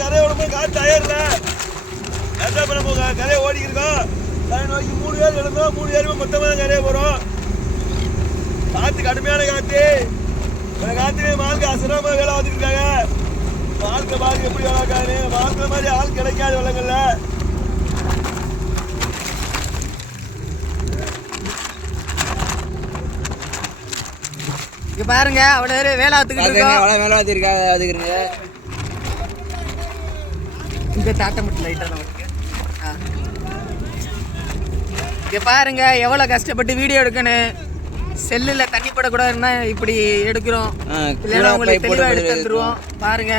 கரையை விடும்போது காற்று டயர்ல என்ன பண்ண போங்க கரையை ஓடிக்கிருக்கோம். கரை நோக்கி 3 பேர் எழுந்தோம். 3 பேருமே மொத்தமாக கரையை போகிறோம். காற்று கடுமையான காற்று. காற்றுலேயே மார்க்கு அசுரமாக வேலை வந்துட்டு இருக்காங்க. மார்க்கை பாருங்க எப்படி வேலை இருக்காரு. மார்க்கிற மாதிரி ஆள் கிடைக்காது வெள்ளங்கள்ல. இங்க பாருங்க அவ்வளோ வேலை பார்த்துக்கிட்டு இருக்கோம். அவ்வளோ வேலை பார்த்துருக்காங்க. இந்த தாட்ட மட்டும் லைட்டாக நமக்கு. இங்கே பாருங்க எவ்வளோ கஷ்டப்பட்டு வீடியோ எடுக்கணும். செல்லில் தண்ணி படக்கூடாதுன்னா இப்படி எடுக்கிறோம். இல்லைன்னா உங்களுக்கு தெளிவாக எடுத்து தந்துடுவோம். பாருங்க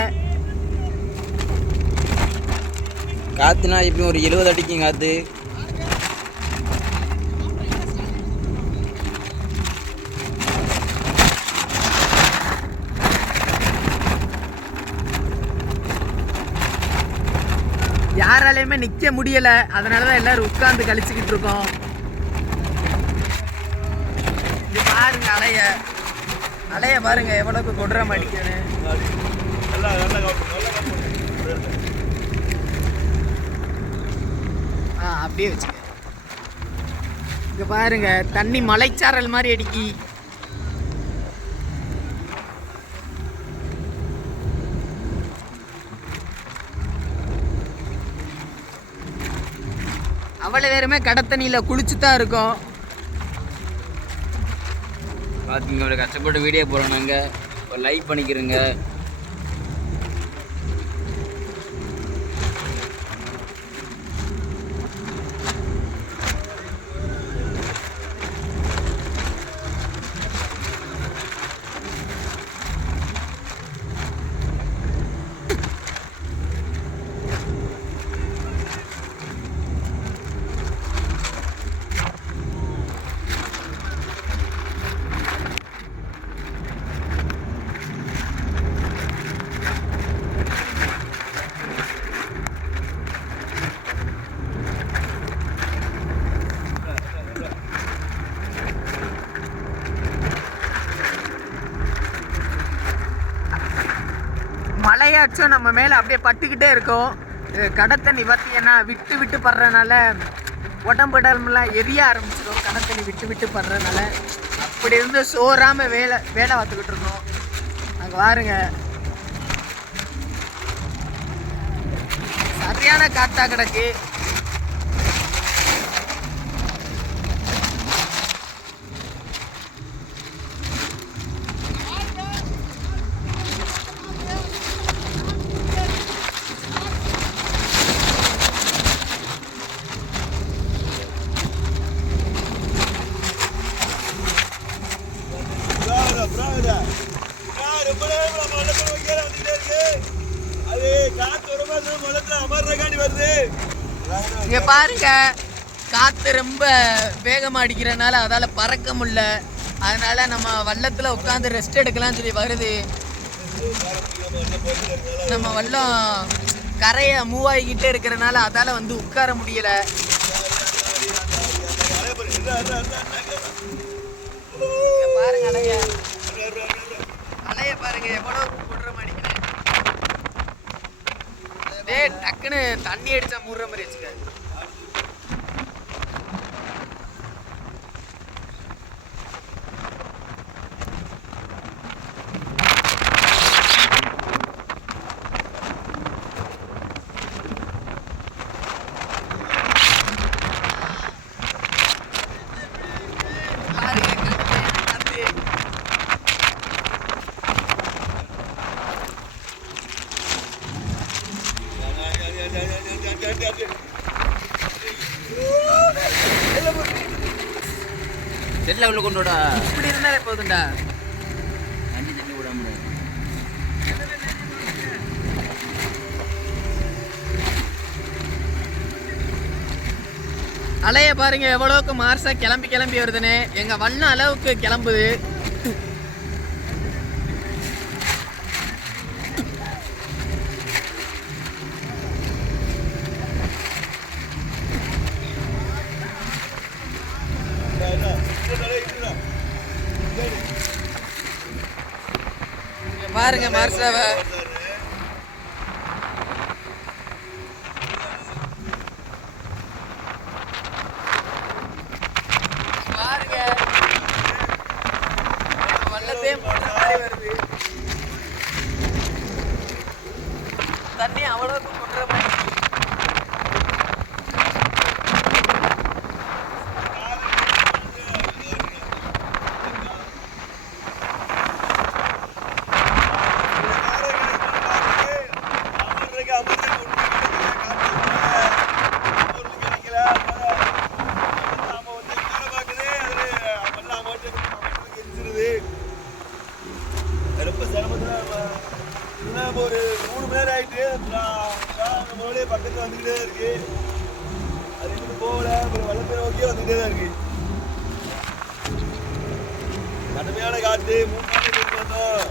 காற்றுனா இப்படி ஒரு 70 அடிக்கும் காற்று. யாராலையுமே நிற்க முடியலை. அதனால தான் எல்லோரும் உட்காந்து கழிச்சுக்கிட்டு இருக்கோம். இது பாருங்க அலைய பாருங்க எவ்வளோக்கு கொடரம் அடிக்கணும். அப்படியே வச்சுக்க. இங்கே பாருங்க தண்ணி மலைச்சாரல் மாதிரி அடிக்கி. அவ்வளோ வேறுமே கடத்தண்ணியில் குளிச்சு தான் இருக்கோம். பார்த்துங்க இவ்வளோ கஷ்டப்பட்டு வீடியோ போகிறோம். நாங்கள் ஒரு லைக் பண்ணிக்கிறோங்க. மழையாச்சும் நம்ம மேலே அப்படியே பட்டுக்கிட்டே இருக்கும். கடத்தண்ணி பார்த்தீங்கன்னா விட்டு விட்டு படுறதுனால உடம்புடம்புலாம் எரிய ஆரம்பிச்சிடும். கடத்தண்ணி விட்டு விட்டு படுறதுனால அப்படி இருந்து சோறாமல் வேலை பார்த்துக்கிட்டு இருக்கோம். அங்கே பாருங்க சரியான காற்றா கிடக்கு. இங்க பாருங்க காத்து ரொம்ப வேகமா அடிக்கிறதுனால அதால பறக்க முடியல. அதனால நம்ம வள்ளத்துல உட்காந்து ரெஸ்ட் எடுக்கலாம்னு சொல்லி வருது. நம்ம வள்ளம் கரையை மூவ் ஆகிக்கிட்டே இருக்கிறதுனால அதால வந்து உட்கார முடியல. பாருங்க அலைய பாருங்க எவ்வளவு குடுற அடிக்கிறேன். டக்குன்னு தண்ணி அடிச்சா மூடுற மாதிரி வச்சுக்க. செல்ல உள்ள கொண்டு விடா. இப்படி இருந்தாலே போதும்டா. தண்ணி தண்ணி விடாம அலைய பாருங்க எவ்வளவுக்கு மார்ஸா கிளம்பி வருதுன்னு. எங்க வண்ண அளவுக்கு கிளம்புது. பாருங்க மார்சாவை வந்துக்கிட்டே தான் இருக்கு. அது இன்னும் போகல, வெள்ளத்தை நோக்கியே வந்துக்கிட்டே தான் இருக்கு. கடுமையான காற்று 3 நாள் பார்த்தோம்.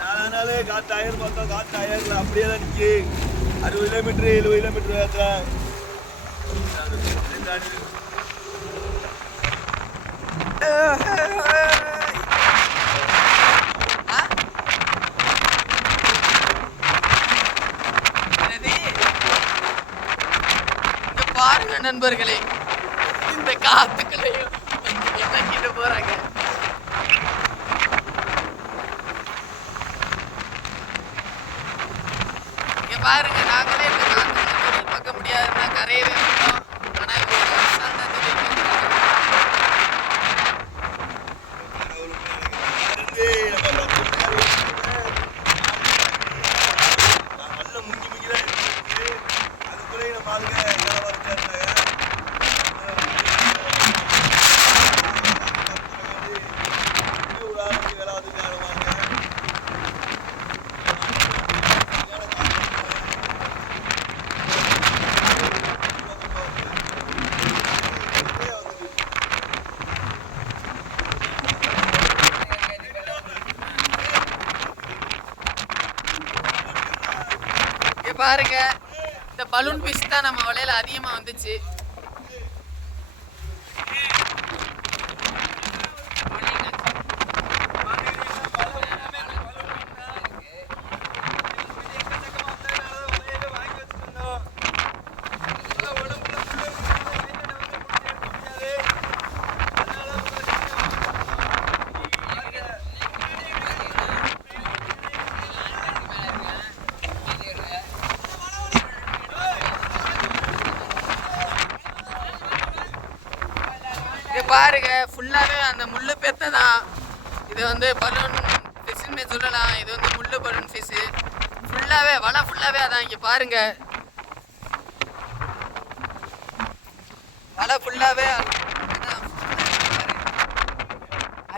4 நாள் காற்று டயர் பார்த்தோம், காற்று டயர்ல அப்படியே தான் நிற்கி. 60 கிலோமீட்டர் 70 கிலோமீட்டர் வேகத்தில் பாருங்க நண்பர்களே, இந்த காத்துக்களையும் இறங்கிட்டு போறாங்க. இங்க பாருங்க, நாங்களே இந்த காத்து பார்க்க முடியாதுன்னா கரையவே மாட்டோம். ஆனா இப்போ நல்ல முங்கி முங்கிதான் இருக்கு. அதுக்குள்ளே நம்ம ஆளுங்க எல்லாம் இருக்காங்க. ஒரு ஆளுக்கு வேலை வந்துட்டாங்க. பாருங்க, இந்த பலூன் பீஸ் தான் நம்ம வலையில அதிகமா வந்துச்சு. பாருங்க, ஃபுல்லாவே அந்த முள்ளு பெத்த தான். இது வந்து பலூன் ஃபிஷ்னு சொல்லலாம். இது வந்து முள்ளு பலூன் ஃபிஷ். ஃபுல்லாவே வலை ஃபுல்லாவே அதான். இங்க பாருங்க, வலை ஃபுல்லாவே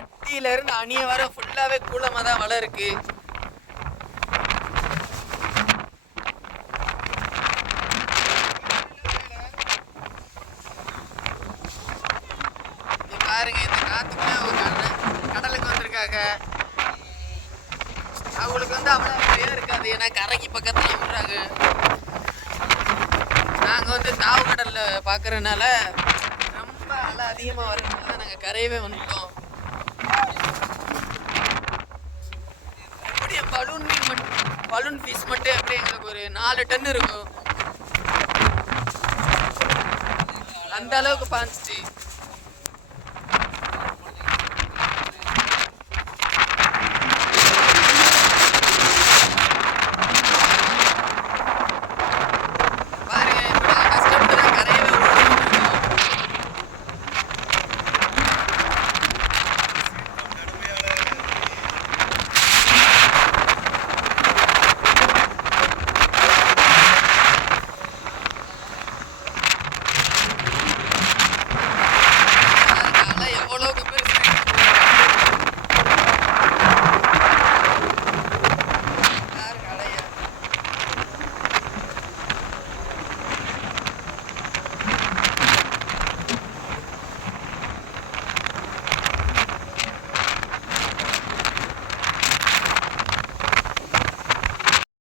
அட்டியில இருந்து அணிய வர ஃபுல்லாவே கூலமா தான் வலை இருக்கு. பாருங்க, இந்த காத்துக்குள்ள அவங்க கடலுக்கு வந்திருக்காங்க. அவங்களுக்கு வந்து அவ்வளோ பயம் இருக்காது, ஏன்னா கரைக்கு பக்கத்துல விடுறாங்க. நாங்கள் வந்து தாவு கடல்ல பார்க்கறதுனால ரொம்ப அலை அதிகமாக வரதுனால நாங்கள் கரையவே வந்துட்டோம். எப்படியும் பலூன் ஃபிஷ் மட்டும் எப்படி எங்களுக்கு ஒரு 4 டன் இருக்கும். அந்த அளவுக்கு பாஞ்சிச்சு.